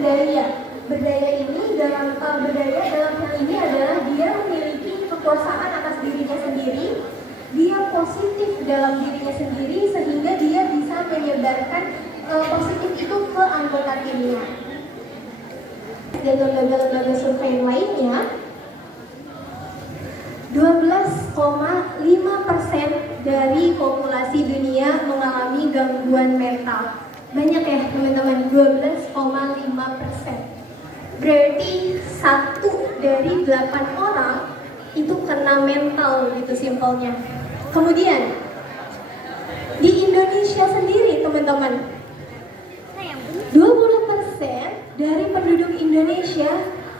berdaya. Berdaya ini berdaya dalam hal ini adalah dia memiliki kekuasaan atas dirinya sendiri, dia positif dalam dirinya sendiri sehingga dia bisa menyebarkan positif itu ke anggota timnya. Dan lembaga-lembaga survei lainnya, 12,5% dari populasi dunia mengalami gangguan mental. Banyak ya teman-teman, 12,5%. Berarti 1 dari 8 orang itu kena mental gitu simpelnya. Kemudian di Indonesia sendiri teman-teman, 20% dari penduduk Indonesia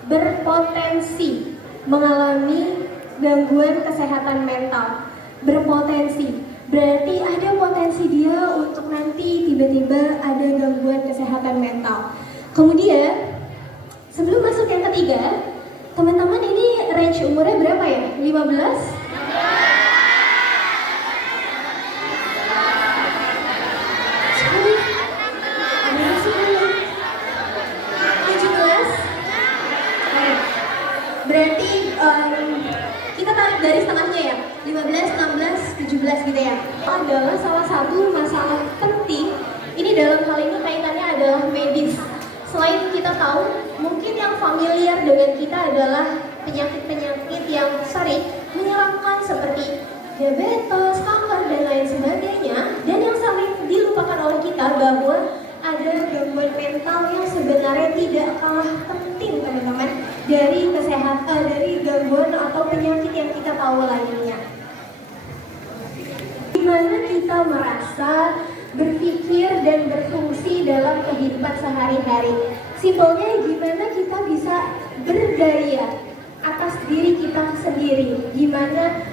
berpotensi mengalami gangguan kesehatan mental. Berpotensi, berarti ada potensi dia untuk nanti tiba-tiba ada gangguan kesehatan mental. Kemudian, sebelum masuk yang ketiga, teman-teman ini range umurnya berapa ya? 15? 17? Berarti kita tarik dari setengahnya ya, 15, 16, 17 gitu ya. Adalah salah satu masalah penting. Ini dalam hal ini kaitannya adalah medis. Selain kita tahu, mungkin yang familiar dengan kita adalah penyakit-penyakit yang sering menyeramkan seperti diabetes, kanker, dan lain sebagainya. Dan yang sering dilupakan oleh kita bahwa ada gangguan mental yang sebenarnya tidak kalah penting teman-teman dari kesehatan, dari gangguan atau penyakit yang kita tahu lainnya. Gimana kita merasa, berpikir dan berfungsi dalam kehidupan sehari-hari. Simpelnya gimana kita bisa berdaya atas diri kita sendiri. Gimana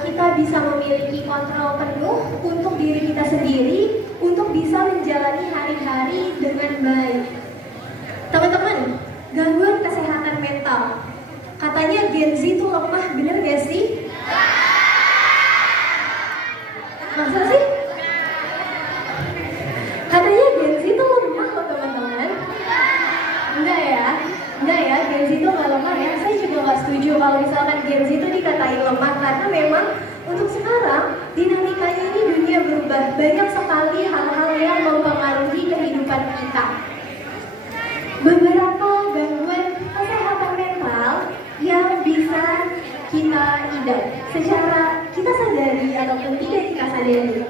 kita bisa memiliki kontrol penuh untuk diri kita sendiri, untuk bisa menjalani hari-hari dengan baik. Teman-teman, gangguan kesehatan mental. Katanya Gen Z itu lemah, bener gak sih? Masa sih? Katanya Gen Z itu lemah loh teman-teman. Enggak ya, Gen Z itu nggak lemah ya. Saya juga nggak setuju kalau misalkan Gen Z itu dikatain lemah, karena memang untuk sekarang dinamikanya ini dunia berubah. Banyak sekali hal-hal yang mempengaruhi kehidupan kita. Beberapa gangguan kesehatan mental yang bisa kita idap secara kita sadari ataupun tidak kita sadari.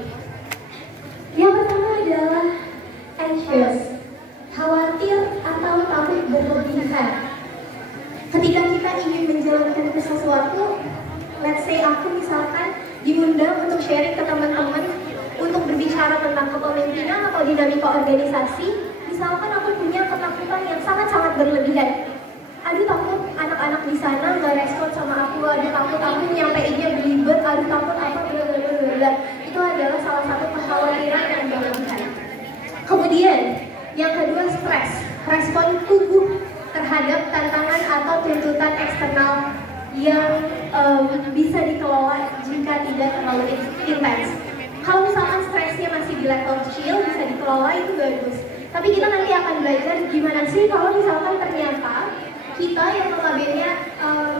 Yang pertama adalah anxious, khawatir atau takut berlebihan. Ketika kita ingin menjalankan sesuatu, let's say aku misalkan diundang untuk sharing ke teman-teman untuk berbicara tentang kepemimpinan atau dinamika organisasi, misalkan aku punya ketakutan yang sangat-sangat berlebihan. Aduh takut anak-anak di sana nggak respon sama aku, aduh takut aku nyampeinnya belibet, aduh takut apa blablabla. Itu adalah salah satu kekhawatiran yang berlebihan. Kemudian yang kedua stres, respon tubuh terhadap tantangan atau tuntutan eksternal yang bisa dikelola jika tidak terlalu intens. Kalau misalkan stresnya masih di level chill, bisa dikelola, itu bagus. Tapi kita nanti akan belajar gimana sih kalau misalkan ternyata kita yang notabene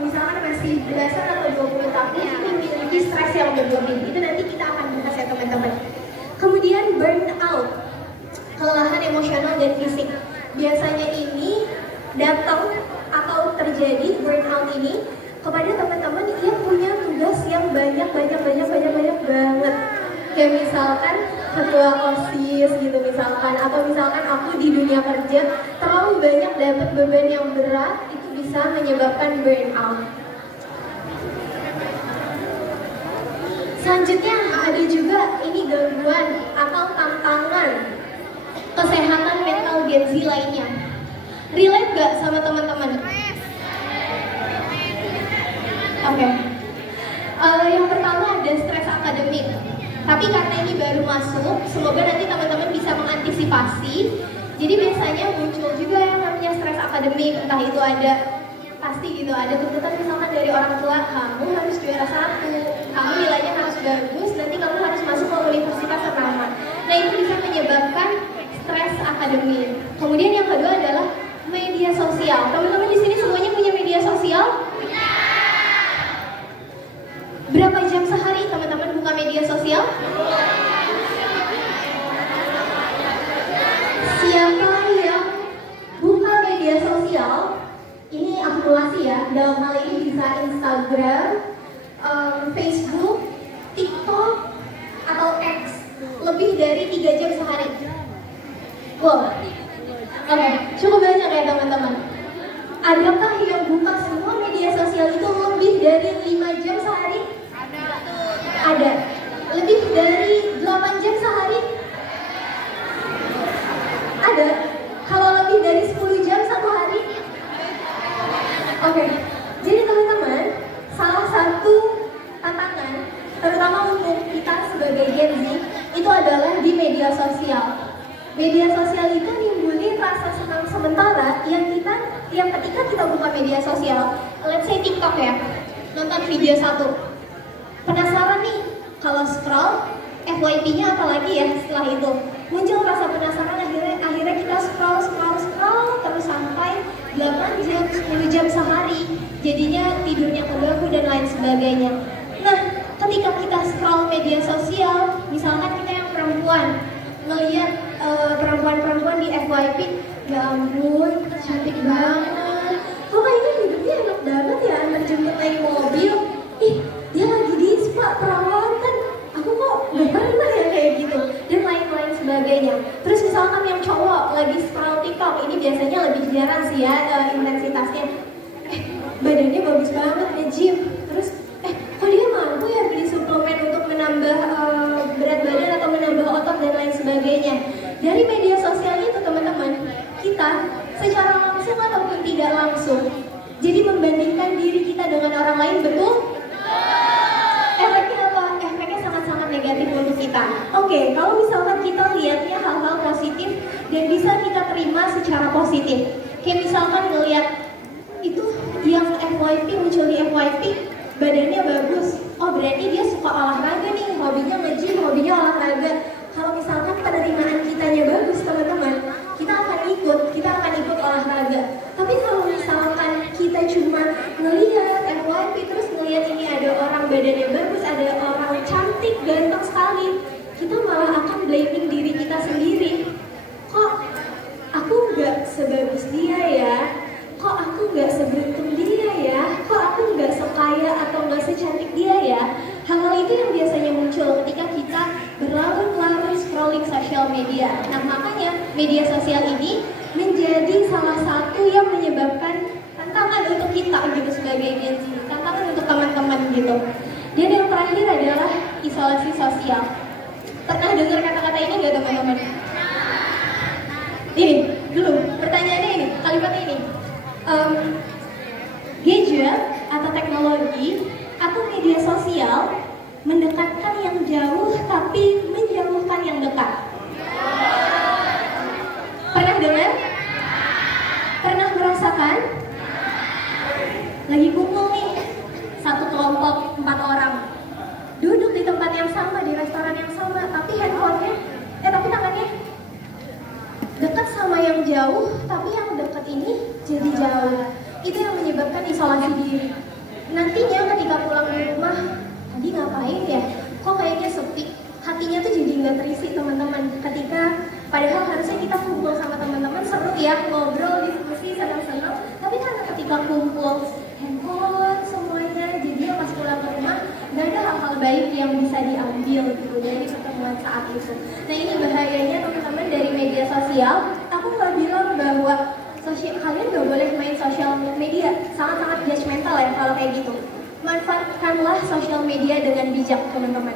misalkan masih belasan atau 20 tahun itu memiliki stres yang berlebih. Itu nanti kita akan bahas ya teman-teman. Kemudian burnout, kelelahan emosional dan fisik. Biasanya ini datang atau terjadi burnout ini kepada teman-teman yang punya tugas yang banyak banget. Kayak misalkan ketua OSIS gitu misalkan, atau misalkan aku di dunia kerja terlalu banyak dapat beban yang berat, itu bisa menyebabkan burnout. Selanjutnya ada juga ini gangguan atau tantangan kesehatan mental Gen Z lainnya. Relate gak sama teman-teman? Oke. Yang pertama ada stres akademik. Tapi karena ini baru masuk, semoga nanti teman-teman bisa mengantisipasi. Jadi biasanya muncul juga yang namanya stres akademik, entah itu ada pasti gitu, ada tuntutan misalkan dari orang tua, kamu harus juara 1, kamu nilainya harus bagus, nanti kamu harus masuk ke universitas ternama. Nah itu bisa menyebabkan stres akademik. Kemudian yang kedua adalah Media sosial. Teman-teman di sini semuanya punya media sosial? Berapa jam sehari teman-teman buka media sosial? Siapa yang buka media sosial? Ini akumulasi ya. Dalam hal ini bisa Instagram, Facebook, TikTok, atau X. Lebih dari 3 jam sehari. Wow. Oke, cukup banyak ya teman-teman. Adakah yang buka semua media sosial itu lebih dari 5 jam sehari? Ada. Lebih dari 8 jam sehari? Ada. Kalau lebih dari 10 jam satu hari? Oke. Jadi teman-teman, salah satu tantangan terutama untuk kita sebagai Gen Z itu adalah di media sosial. Media sosial itu nimbulin rasa senang sementara yang ketika kita buka media sosial, let's say TikTok ya, nonton video satu, penasaran nih, kalau scroll FYP-nya apalagi ya setelah itu, muncul rasa penasaran, akhirnya kita scroll terus sampai 8 jam, 10 jam sehari, jadinya tidurnya terganggu dan lain sebagainya. Nah, ketika kita scroll media sosial, misalkan kita yang perempuan, ngelihat perempuan-perempuan di FYP, ya ampun, cantik banget. Kok kayaknya hidupnya enak banget ya, antar jemput naik mobil. Ih, dia lagi di spa perawatan. Aku kok gak pernah ya kayak gitu. Dan lain-lain sebagainya. Terus misalkan yang cowok lagi scroll TikTok, ini biasanya lebih jarang sih ya intensitasnya. Badannya bagus banget, nge-gym. Terus, kok dia mampu ya beli suplemen untuk menambah berat badan atau menambah otot dan lain sebagainya. Dari media sosial itu teman-teman, kita secara langsung ataupun tidak langsung jadi membandingkan diri kita dengan orang lain, betul? Efeknya apa? Efeknya sangat-sangat negatif untuk kita. Oke, kalau misalkan kita lihatnya hal-hal positif dan bisa kita terima secara positif, kayak misalkan ngelihat itu yang FYP muncul di FYP, badannya bagus, oh berarti dia suka olahraga nih, hobinya nge-gym, hobinya olahraga. Kalau misalkan penerimaan kitanya bagus teman-teman, kita akan ikut olahraga. Tapi kalau misalkan kita cuma ngelihat FYP terus ngelihat ini ada orang badannya bagus, ada orang cantik, ganteng sekali, kita malah akan blaming diri kita sendiri. Kok aku nggak sebagus dia ya? Kok aku nggak seberuntung dia ya? Kok aku nggak sekaya atau nggak secantik dia ya? Hal-hal itu yang biasanya muncul ketika kita berlarut-larut scrolling sosial media. Nah makanya media sosial ini menjadi salah satu yang menyebabkan tantangan untuk kita gitu sebagai Gen Z, tantangan untuk teman-teman gitu. Dan yang terakhir adalah isolasi sosial. Pernah dengar kata-kata ini nggak teman-teman? Ini dulu pertanyaannya ini, kalimatnya ini. Gadget atau teknologi atau media sosial mendekatkan yang jauh tapi menjauhkan yang dekat. Pernah dengar? Pernah merasakan? Lagi kumpul nih, satu kelompok 4 orang, duduk di tempat yang sama, di restoran yang sama, tapi tapi tangannya dekat sama yang jauh, tapi yang dekat ini jadi jauh. Itu yang menyebabkan isolasi diri. Nantinya ketika pulang di rumah, tadi ngapain ya? Kok kayaknya sepi? Hatinya tuh jadi nggak terisi teman-teman. Ketika padahal harusnya kita kumpul sama teman-teman, seru ya, ngobrol, diskusi, senang-senang. Tapi karena ketika kumpul handphone semuanya, jadi pas pulang ke rumah nggak ada hal-hal baik yang bisa diambil gitu dari pertemuan saat itu. Nah ini bahayanya teman-teman dari media sosial. Aku nggak bilang bahwa kalian nggak boleh main sosial media, sangat-sangat judgmental ya kalau kayak gitu. Manfaatkanlah sosial media dengan bijak teman-teman.